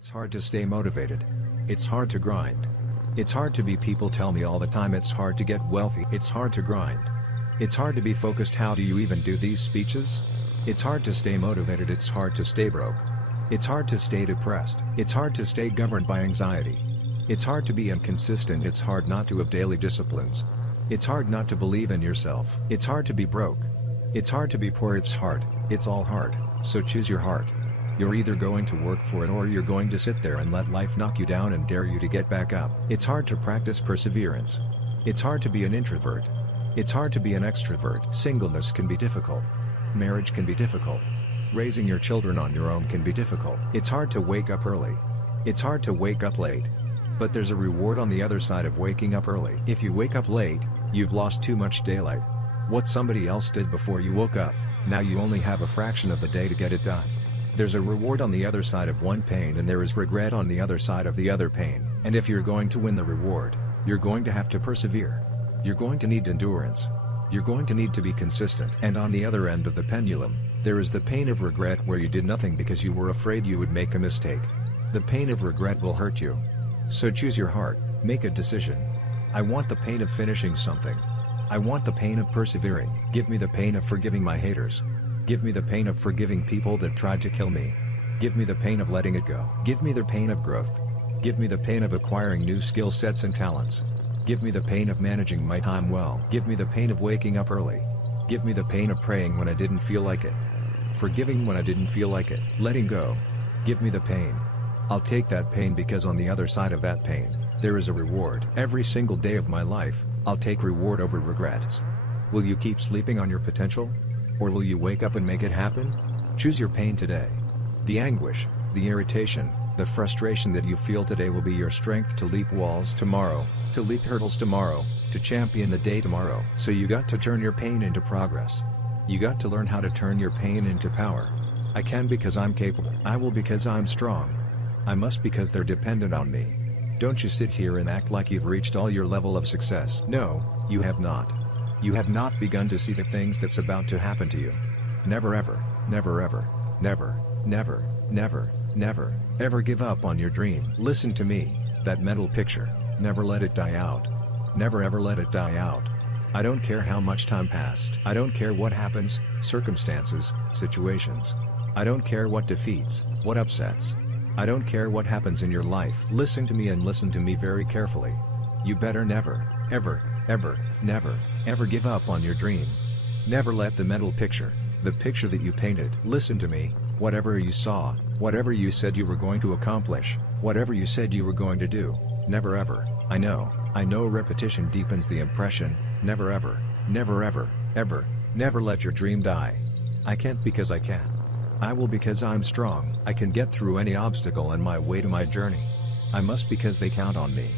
It's hard to stay motivated. It's hard to grind. It's hard to be people tell me all the time it's hard to get wealthy. It's hard to grind. It's hard to be focused. How do you even do these speeches? It's hard to stay motivated. It's hard to stay broke. It's hard to stay depressed. It's hard to stay governed by anxiety. It's hard to be inconsistent. It's hard not to have daily disciplines. It's hard not to believe in yourself. It's hard to be broke. It's hard to be poor. It's hard. It's all hard. So choose your heart. You're either going to work for it or you're going to sit there and let life knock you down and dare you to get back up. It's hard to practice perseverance. It's hard to be an introvert. It's hard to be an extrovert. Singleness can be difficult. Marriage can be difficult. Raising your children on your own can be difficult. It's hard to wake up early. It's hard to wake up late. But there's a reward on the other side of waking up early. If you wake up late, you've lost too much daylight. What somebody else did before you woke up, now you only have a fraction of the day to get it done. There's a reward on the other side of one pain and there is regret on the other side of the other pain. And if you're going to win the reward, you're going to have to persevere. You're going to need endurance. You're going to need to be consistent. And on the other end of the pendulum, there is the pain of regret where you did nothing because you were afraid you would make a mistake. The pain of regret will hurt you. So choose your heart, make a decision. I want the pain of finishing something. I want the pain of persevering. Give me the pain of forgiving my haters. Give me the pain of forgiving people that tried to kill me. Give me the pain of letting it go. Give me the pain of growth. Give me the pain of acquiring new skill sets and talents. Give me the pain of managing my time well. Give me the pain of waking up early. Give me the pain of praying when I didn't feel like it. Forgiving when I didn't feel like it. Letting go. Give me the pain. I'll take that pain because on the other side of that pain, there is a reward. Every single day of my life, I'll take reward over regrets. Will you keep sleeping on your potential? Or will you wake up and make it happen? Choose your pain today. The anguish, the irritation, the frustration that you feel today will be your strength to leap walls tomorrow, to leap hurdles tomorrow, to champion the day tomorrow. So you got to turn your pain into progress. You got to learn how to turn your pain into power. I can because I'm capable. I will because I'm strong. I must because they're dependent on me. Don't you sit here and act like you've reached all your level of success. No, you have not. You have not begun to see the things that's about to happen to you. Never ever, never ever, never, never, never, never, ever give up on your dream. Listen to me, that mental picture, never let it die out. Never ever let it die out. I don't care how much time passed. I don't care what happens, circumstances, situations. I don't care what defeats, what upsets. I don't care what happens in your life. Listen to me and listen to me very carefully. You better never, ever, ever, never, ever give up on your dream. Never let the mental picture, the picture that you painted. Listen to me, whatever you saw, whatever you said you were going to accomplish, whatever you said you were going to do, never ever, I know repetition deepens the impression, never ever, never ever, ever, never let your dream die. I can't because I can. I will because I'm strong. I can get through any obstacle on my way to my journey. I must because they count on me.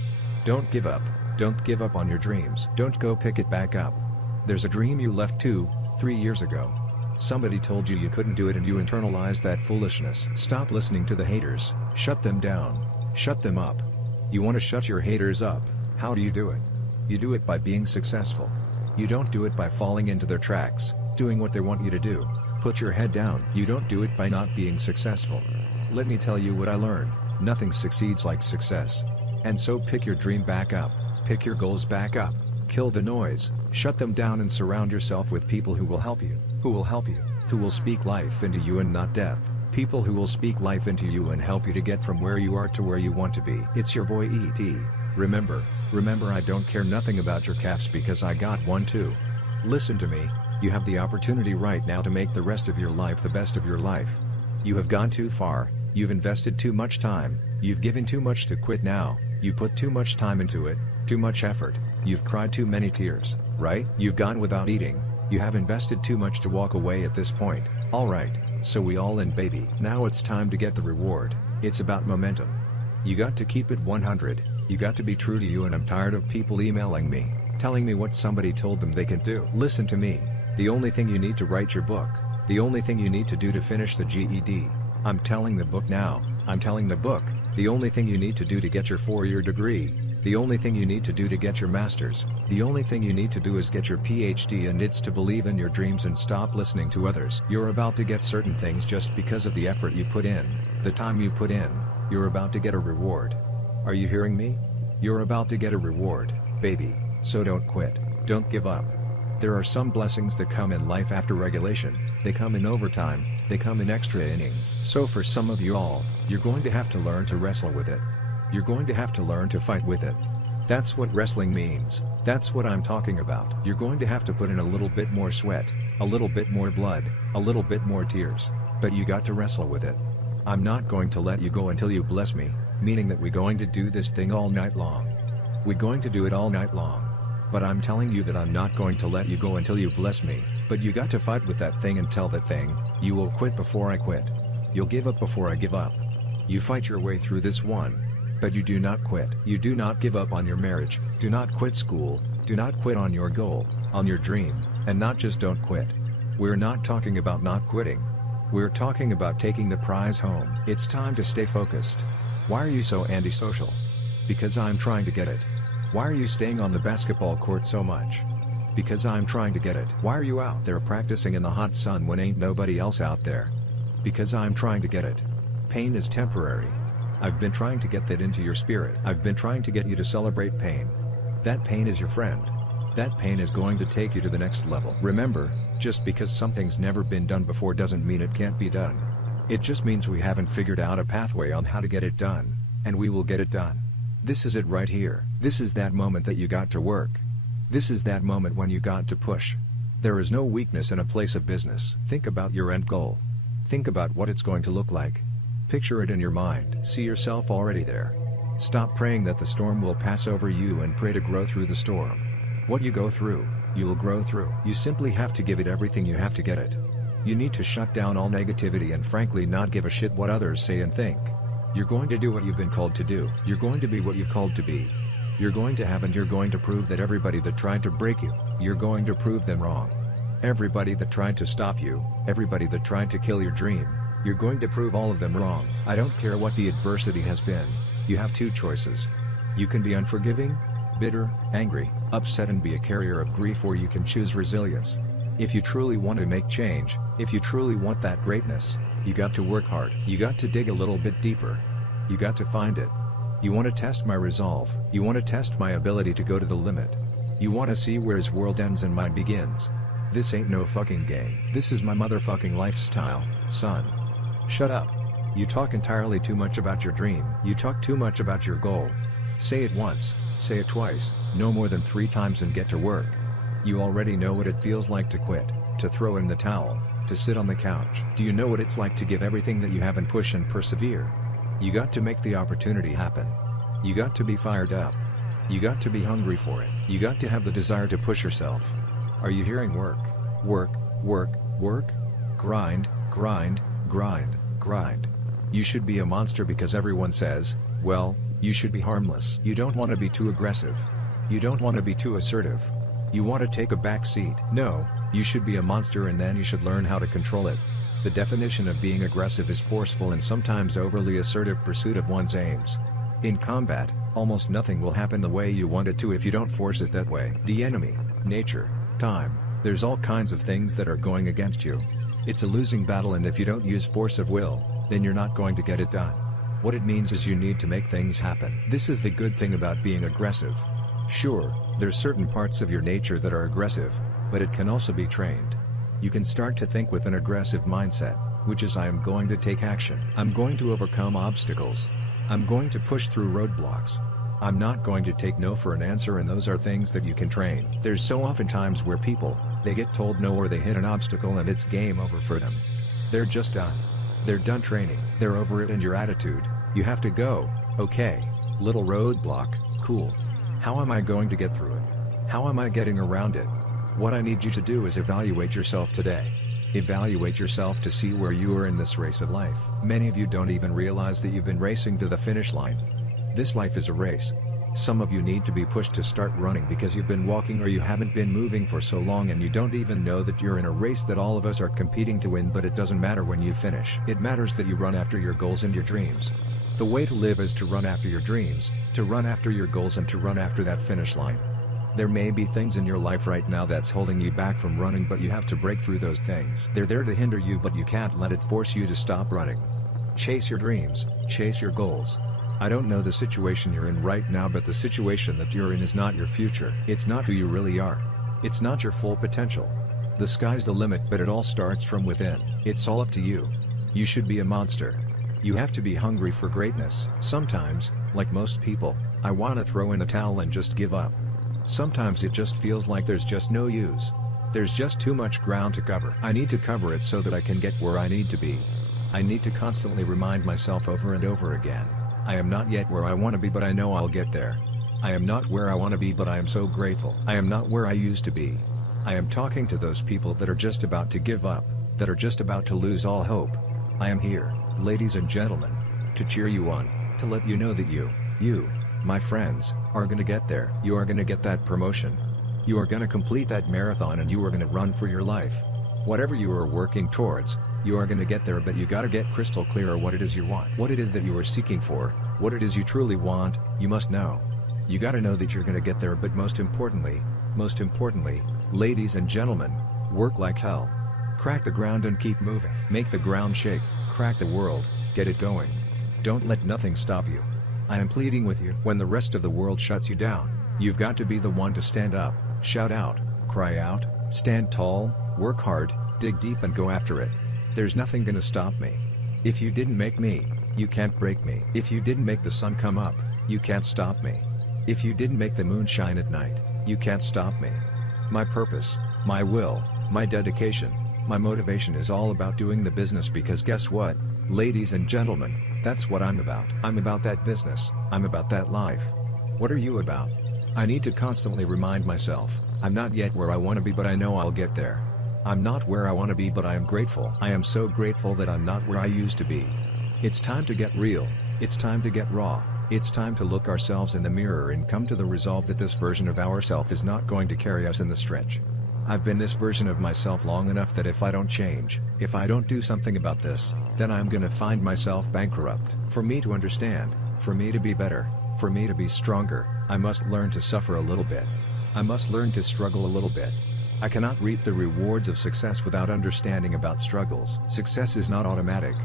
Don't give up. Don't give up on your dreams. Don't go pick it back up. There's a dream you left 2-3 years ago. Somebody told you you couldn't do it and you internalized that foolishness. Stop listening to the haters. Shut them down. Shut them up. You want to shut your haters up. How do you do it? You do it by being successful. You don't do it by falling into their tracks, doing what they want you to do. Put your head down. You don't do it by not being successful. Let me tell you what I learned. Nothing succeeds like success. And so pick your dream back up. Pick your goals back up. Kill the noise. Shut them down and surround yourself with people who will help you. Who will help you. Who will speak life into you and not death. People who will speak life into you and help you to get from where you are to where you want to be. It's your boy E.T. Remember I don't care nothing about your calves because I got one too. Listen to me. You have the opportunity right now to make the rest of your life the best of your life. You have gone too far, you've invested too much time, you've given too much to quit now, you put too much time into it, too much effort, you've cried too many tears, right? You've gone without eating, you have invested too much to walk away at this point. Alright, so we all in baby. Now it's time to get the reward. It's about momentum. You got to keep it 100, you got to be true to you and I'm tired of people emailing me, telling me what somebody told them they can do. Listen to me. The only thing you need to write your book, the only thing you need to do to finish the GED, I'm telling the book now, I'm telling the book, the only thing you need to do to get your 4-year degree, the only thing you need to do to get your master's, the only thing you need to do is get your PhD and it's to believe in your dreams and stop listening to others. You're about to get certain things just because of the effort you put in, the time you put in, You're about to get a reward. Are you hearing me? You're about to get a reward, baby, so don't quit, don't give up. There are some blessings that come in life after regulation, they come in overtime, they come in extra innings. So for some of you all, you're going to have to learn to wrestle with it. You're going to have to learn to fight with it. That's what wrestling means, that's what I'm talking about. You're going to have to put in a little bit more sweat, a little bit more blood, a little bit more tears, but you got to wrestle with it. I'm not going to let you go until you bless me, meaning that we're going to do this thing all night long. We're going to do it all night long. But I'm telling you that I'm not going to let you go until you bless me, but you got to fight with that thing and tell that thing, you will quit before I quit. You'll give up before I give up. You fight your way through this one. But you do not quit. You do not give up on your marriage, do not quit school, do not quit on your goal, on your dream, and not just don't quit. We're not talking about not quitting. We're talking about taking the prize home. It's time to stay focused. Why are you so antisocial? Because I'm trying to get it. Why are you staying on the basketball court so much? Because I'm trying to get it. Why are you out there practicing in the hot sun when ain't nobody else out there? Because I'm trying to get it. Pain is temporary. I've been trying to get that into your spirit. I've been trying to get you to celebrate pain. That pain is your friend. That pain is going to take you to the next level. Remember, just because something's never been done before doesn't mean it can't be done. It just means we haven't figured out a pathway on how to get it done, and we will get it done. This is it right here. This is that moment that you got to work. This is that moment when you got to push. There is no weakness in a place of business. Think about your end goal. Think about what it's going to look like. Picture it in your mind. See yourself already there. Stop praying that the storm will pass over you and pray to grow through the storm. What you go through, you will grow through. You simply have to give it everything you have to get it. You need to shut down all negativity and frankly not give a shit what others say and think. You're going to do what you've been called to do. You're going to be what you've called to be. You're going to have and you're going to prove that everybody that tried to break you, you're going to prove them wrong. Everybody that tried to stop you, everybody that tried to kill your dream, you're going to prove all of them wrong. I don't care what the adversity has been, you have two choices. You can be unforgiving, bitter, angry, upset and be a carrier of grief, or you can choose resilience. If you truly want to make change, if you truly want that greatness, you got to work hard. You got to dig a little bit deeper. You got to find it. You want to test my resolve. You want to test my ability to go to the limit. You want to see where his world ends and mine begins. This ain't no fucking game. This is my motherfucking lifestyle, son. Shut up. You talk entirely too much about your dream. You talk too much about your goal. Say it once, say it twice, no more than 3 times and get to work. You already know what it feels like to quit, to throw in the towel, to sit on the couch. Do you know what it's like to give everything that you have and push and persevere? You got to make the opportunity happen. You got to be fired up. You got to be hungry for it. You got to have the desire to push yourself. Are you hearing work? Work, work, work? Grind, grind, grind, grind. You should be a monster because everyone says, well, you should be harmless. You don't want to be too aggressive. You don't want to be too assertive. You want to take a back seat. No, you should be a monster and then you should learn how to control it. The definition of being aggressive is forceful and sometimes overly assertive pursuit of one's aims. In combat, almost nothing will happen the way you want it to if you don't force it that way. The enemy, nature, time, there's all kinds of things that are going against you. It's a losing battle, and if you don't use force of will, then you're not going to get it done. What it means is you need to make things happen. This is the good thing about being aggressive. Sure, there's certain parts of your nature that are aggressive, but it can also be trained. You can start to think with an aggressive mindset, which is I am going to take action. I'm going to overcome obstacles. I'm going to push through roadblocks. I'm not going to take no for an answer, and those are things that you can train. There's so often times where people, they get told no or they hit an obstacle and it's game over for them. They're just done. They're done training. They're over it, and your attitude, you have to go, okay, little roadblock, cool. How am I going to get through it? How am I getting around it? What I need you to do is evaluate yourself today. Evaluate yourself to see where you are in this race of life. Many of you don't even realize that you've been racing to the finish line. This life is a race. Some of you need to be pushed to start running because you've been walking or you haven't been moving for so long and you don't even know that you're in a race that all of us are competing to win, but it doesn't matter when you finish. It matters that you run after your goals and your dreams. The way to live is to run after your dreams, to run after your goals, and to run after that finish line. There may be things in your life right now that's holding you back from running, but you have to break through those things. They're there to hinder you, but you can't let it force you to stop running. Chase your dreams, chase your goals. I don't know the situation you're in right now, but the situation that you're in is not your future. It's not who you really are. It's not your full potential. The sky's the limit, but it all starts from within. It's all up to you. You should be a monster. You have to be hungry for greatness. Sometimes, like most people, I want to throw in the towel and just give up. Sometimes it just feels like there's just no use. There's just too much ground to cover. I need to cover it so that I can get where I need to be. I need to constantly remind myself over and over again. I am not yet where I want to be, but I know I'll get there. I am not where I want to be, but I am so grateful. I am not where I used to be. I am talking to those people that are just about to give up, that are just about to lose all hope. I am here, ladies and gentlemen, to cheer you on, to let you know that you, my friends, are gonna get there. You are gonna get that promotion. You are gonna complete that marathon, and you are gonna run for your life. Whatever you are working towards, you are gonna get there, but you gotta get crystal clear what it is you want. What it is that you are seeking for, what it is you truly want, you must know. You gotta know that you're gonna get there, but most importantly, ladies and gentlemen, work like hell. Crack the ground and keep moving. Make the ground shake, crack the world, get it going. Don't let nothing stop you. I am pleading with you. When the rest of the world shuts you down, you've got to be the one to stand up, shout out, cry out, stand tall, work hard, dig deep and go after it. There's nothing gonna stop me. If you didn't make me, you can't break me. If you didn't make the sun come up, you can't stop me. If you didn't make the moon shine at night, you can't stop me. My purpose, my will, my dedication, my motivation is all about doing the business, because guess what, ladies and gentlemen, that's what I'm about. I'm about that business, I'm about that life. What are you about? I need to constantly remind myself, I'm not yet where I want to be, but I know I'll get there. I'm not where I want to be, but I am grateful. I am so grateful that I'm not where I used to be. It's time to get real, it's time to get raw, it's time to look ourselves in the mirror and come to the resolve that this version of ourself is not going to carry us in the stretch. I've been this version of myself long enough that if I don't change, if I don't do something about this, then I'm gonna find myself bankrupt. For me to understand, for me to be better, for me to be stronger, I must learn to suffer a little bit. I must learn to struggle a little bit. I cannot reap the rewards of success without understanding about struggles. Success is not automatic.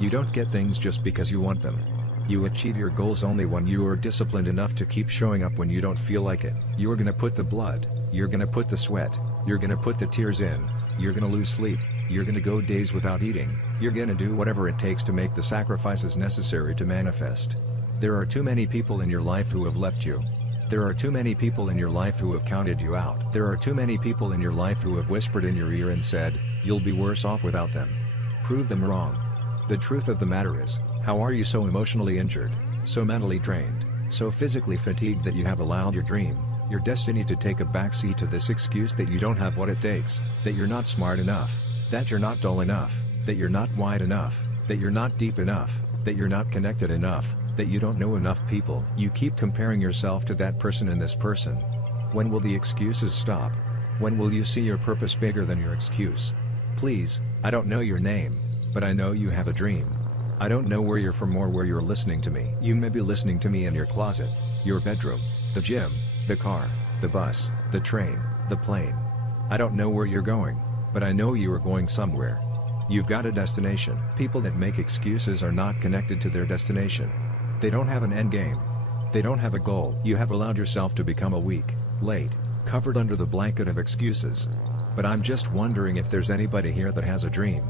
You don't get things just because you want them. You achieve your goals only when you are disciplined enough to keep showing up when you don't feel like it. You're gonna put the blood, you're gonna put the sweat, you're gonna put the tears in, you're gonna lose sleep, you're gonna go days without eating, you're gonna do whatever it takes to make the sacrifices necessary to manifest. There are too many people in your life who have left you. There are too many people in your life who have counted you out. There are too many people in your life who have whispered in your ear and said, you'll be worse off without them. Prove them wrong. The truth of the matter is, how are you so emotionally injured, so mentally drained, so physically fatigued that you have allowed your dream, your destiny to take a backseat to this excuse that you don't have what it takes, that you're not smart enough, that you're not dull enough, that you're not wide enough, that you're not deep enough, that you're not connected enough, that you don't know enough people. You keep comparing yourself to that person and this person. When will the excuses stop? When will you see your purpose bigger than your excuse? Please, I don't know your name, but I know you have a dream. I don't know where you're from or where you're listening to me. You may be listening to me in your closet, your bedroom, the gym, the car, the bus, the train, the plane. I don't know where you're going, but I know you are going somewhere. You've got a destination. People that make excuses are not connected to their destination. They don't have an end game. They don't have a goal. You have allowed yourself to become a weak, late, covered under the blanket of excuses. But I'm just wondering if there's anybody here that has a dream.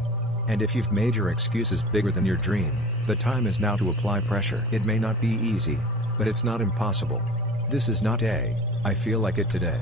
And if you've made your excuses bigger than your dream, the time is now to apply pressure. It may not be easy, but it's not impossible. This is not I feel like it today.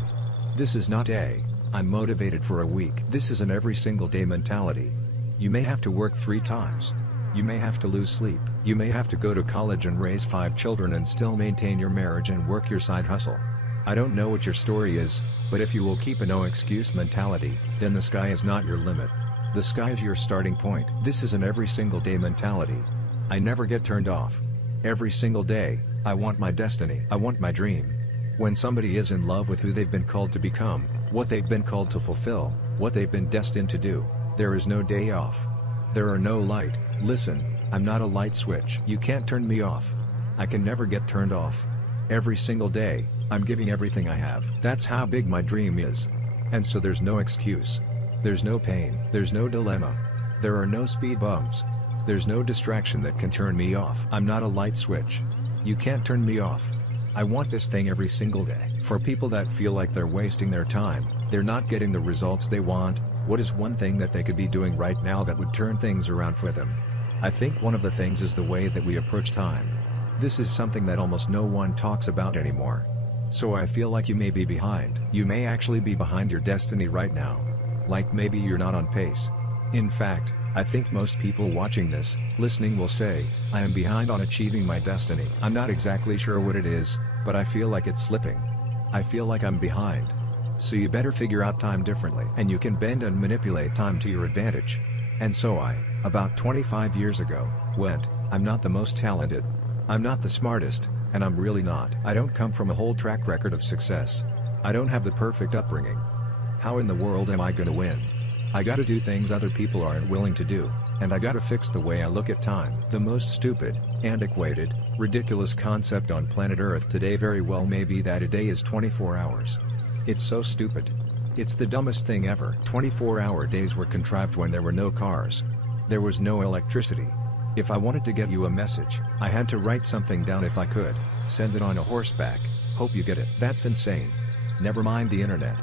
This is not I'm motivated for a week. This is an every single day mentality. You may have to work 3 times. You may have to lose sleep. You may have to go to college and raise 5 children and still maintain your marriage and work your side hustle. I don't know what your story is, but if you will keep a no excuse mentality, then the sky is not your limit. The sky is your starting point. This is an every single day mentality. I never get turned off. Every single day, I want my destiny. I want my dream. When somebody is in love with who they've been called to become, what they've been called to fulfill, what they've been destined to do, there is no day off. There are no light. Listen, I'm not a light switch. You can't turn me off. I can never get turned off. Every single day, I'm giving everything I have. That's how big my dream is. And so there's no excuse. There's no pain. There's no dilemma. There are no speed bumps. There's no distraction that can turn me off. I'm not a light switch. You can't turn me off. I want this thing every single day. For people that feel like they're wasting their time, they're not getting the results they want, what is one thing that they could be doing right now that would turn things around for them? I think one of the things is the way that we approach time. This is something that almost no one talks about anymore. So I feel like you may be behind. You may actually be behind your destiny right now. Like maybe you're not on pace. In fact, I think most people watching this, listening will say, I am behind on achieving my destiny. I'm not exactly sure what it is, but I feel like it's slipping. I feel like I'm behind. So you better figure out time differently. And you can bend and manipulate time to your advantage. And so I, about 25 years ago, went, I'm not the most talented. I'm not the smartest, and I'm really not. I don't come from a whole track record of success. I don't have the perfect upbringing. How in the world am I gonna win? I gotta do things other people aren't willing to do, and I gotta fix the way I look at time. The most stupid, antiquated, ridiculous concept on planet Earth today very well may be that a day is 24 hours. It's so stupid. It's the dumbest thing ever. 24-hour days were contrived when there were no cars. There was no electricity. If I wanted to get you a message, I had to write something down if I could, send it on a horseback, hope you get it. That's insane. Never mind the internet.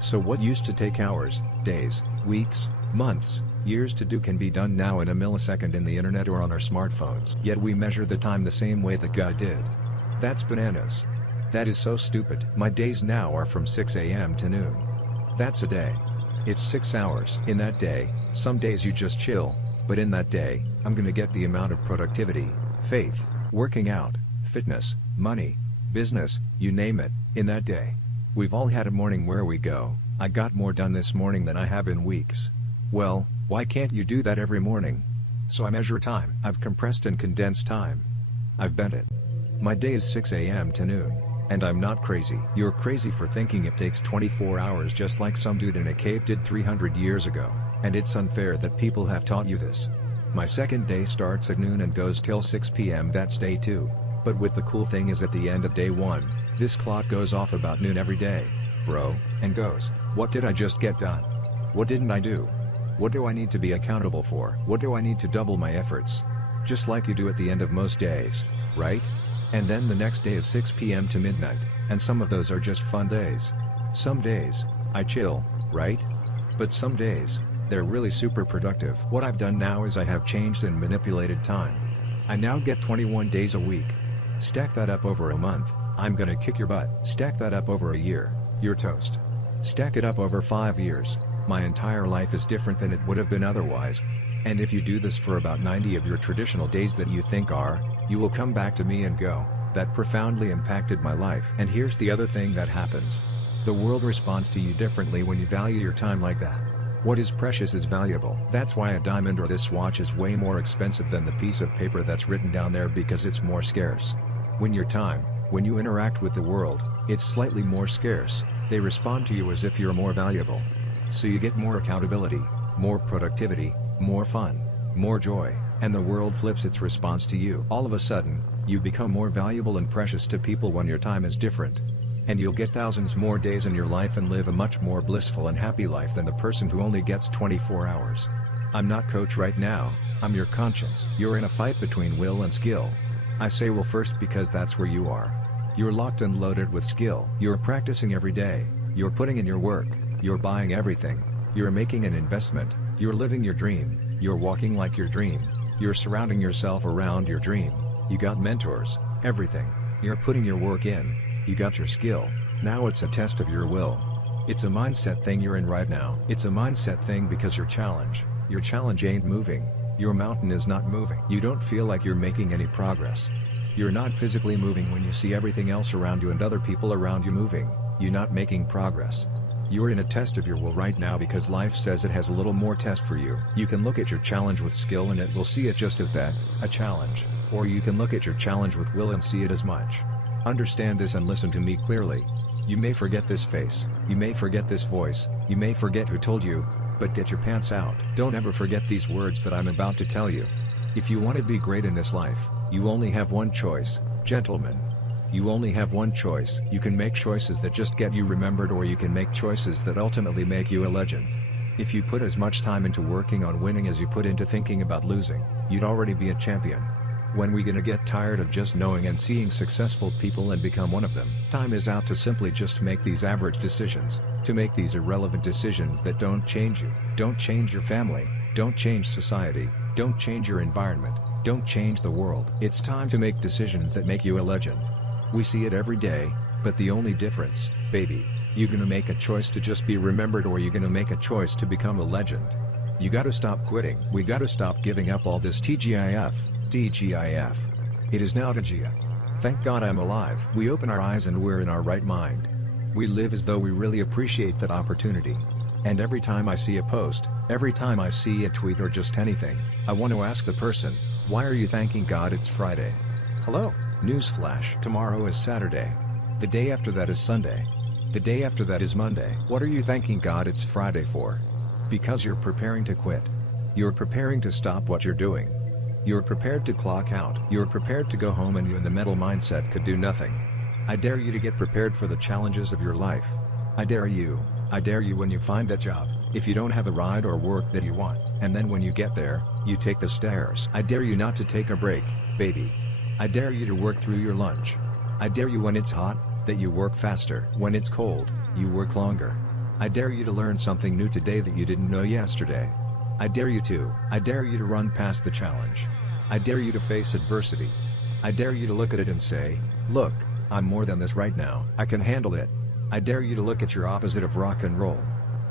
So what used to take hours, days, weeks, months, years to do can be done now in a millisecond in the internet or on our smartphones. Yet we measure the time the same way that God did. That's bananas. That is so stupid. My days now are from 6 a.m. to noon. That's a day. It's 6 hours. In that day, some days you just chill, but in that day, I'm gonna get the amount of productivity, faith, working out, fitness, money, business, you name it, in that day. We've all had a morning where we go, I got more done this morning than I have in weeks. Well, why can't you do that every morning? So I measure time. I've compressed and condensed time. I've bent it. My day is 6 a.m. to noon. And I'm not crazy. You're crazy for thinking it takes 24 hours just like some dude in a cave did 300 years ago, and it's unfair that people have taught you this. My second day starts at noon and goes till 6 p.m. That's day 2. But with the cool thing is at the end of day 1, this clock goes off about noon every day, bro, and goes, what did I just get done? What didn't I do? What do I need to be accountable for? What do I need to double my efforts? Just like you do at the end of most days, right? And then the next day is 6 p.m. to midnight, and some of those are just fun days. Some days, I chill, right? But some days, they're really super productive. What I've done now is I have changed and manipulated time. I now get 21 days a week. Stack that up over a month, I'm gonna kick your butt. Stack that up over a year, you're toast. Stack it up over 5 years, my entire life is different than it would have been otherwise. And if you do this for about 90 of your traditional days that you think are, you will come back to me and go, that profoundly impacted my life. And here's the other thing that happens. The world responds to you differently when you value your time like that. What is precious is valuable. That's why a diamond or this watch is way more expensive than the piece of paper that's written down there because it's more scarce. When your time, when you interact with the world, it's slightly more scarce, they respond to you as if you're more valuable. So you get more accountability, more productivity, more fun, more joy, and the world flips its response to you. All of a sudden, you become more valuable and precious to people when your time is different. And you'll get thousands more days in your life and live a much more blissful and happy life than the person who only gets 24 hours. I'm not coach right now, I'm your conscience. You're in a fight between will and skill. I say will first because that's where you are. You're locked and loaded with skill. You're practicing every day, you're putting in your work, you're buying everything, you're making an investment, you're living your dream, you're walking like your dream, you're surrounding yourself around your dream, you got mentors, everything, you're putting your work in, you got your skill, now it's a test of your will. It's a mindset thing you're in right now. It's a mindset thing because your challenge ain't moving, your mountain is not moving. You don't feel like you're making any progress. You're not physically moving when you see everything else around you and other people around you moving, you're not making progress. You're in a test of your will right now because life says it has a little more test for you. You can look at your challenge with skill and it will see it just as that, a challenge, or you can look at your challenge with will and see it as much. Understand this and listen to me clearly. You may forget this face, you may forget this voice, you may forget who told you, but get your pants out. Don't ever forget these words that I'm about to tell you. If you want to be great in this life, you only have one choice, gentlemen. You only have one choice. You can make choices that just get you remembered, or you can make choices that ultimately make you a legend. If you put as much time into working on winning as you put into thinking about losing, you'd already be a champion. When we gonna get tired of just knowing and seeing successful people and become one of them? Time is out to simply just make these average decisions, to make these irrelevant decisions that don't change you, don't change your family, don't change society, don't change your environment, don't change the world. It's time to make decisions that make you a legend. We see it every day, but the only difference, baby, you gonna make a choice to just be remembered, or you gonna make a choice to become a legend. You gotta stop quitting. We gotta stop giving up all this TGIF. TGIF. It is now TGIF. Thank God I'm alive. We open our eyes and we're in our right mind. We live as though we really appreciate that opportunity. And every time I see a post, every time I see a tweet or just anything, I want to ask the person, why are you thanking God it's Friday? Hello? Newsflash. Tomorrow is Saturday. The day after that is Sunday. The day after that is Monday. What are you thanking God it's Friday for? Because you're preparing to quit. You're preparing to stop what you're doing. You're prepared to clock out. You're prepared to go home, and you in the mental mindset could do nothing. I dare you to get prepared for the challenges of your life. I dare you when you find that job, if you don't have a ride or work that you want, and then when you get there, you take the stairs. I dare you not to take a break, baby. I dare you to work through your lunch. I dare you when it's hot, that you work faster. When it's cold, you work longer. I dare you to learn something new today that you didn't know yesterday. I dare you to run past the challenge. I dare you to face adversity. I dare you to look at it and say, look, I'm more than this right now. I can handle it. I dare you to look at your opposite of rock and roll.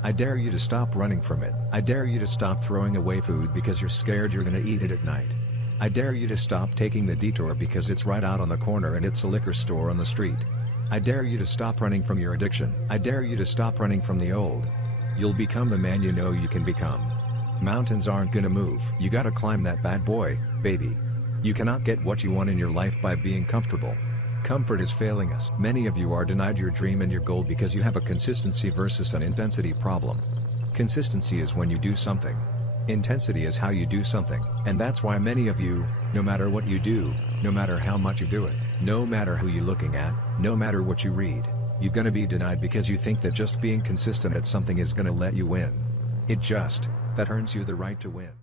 I dare you to stop running from it. I dare you to stop throwing away food because you're scared you're gonna eat it at night. I dare you to stop taking the detour because it's right out on the corner and it's a liquor store on the street. I dare you to stop running from your addiction. I dare you to stop running from the old. You'll become the man you know you can become. Mountains aren't gonna move. You gotta climb that bad boy, baby. You cannot get what you want in your life by being comfortable. Comfort is failing us. Many of you are denied your dream and your goal because you have a consistency versus an intensity problem. Consistency is when you do something. Intensity is how you do something. And that's why many of you, no matter what you do, no matter how much you do it, no matter who you're looking at, no matter what you read, you're gonna be denied because you think that just being consistent at something is gonna let you win. That earns you the right to win.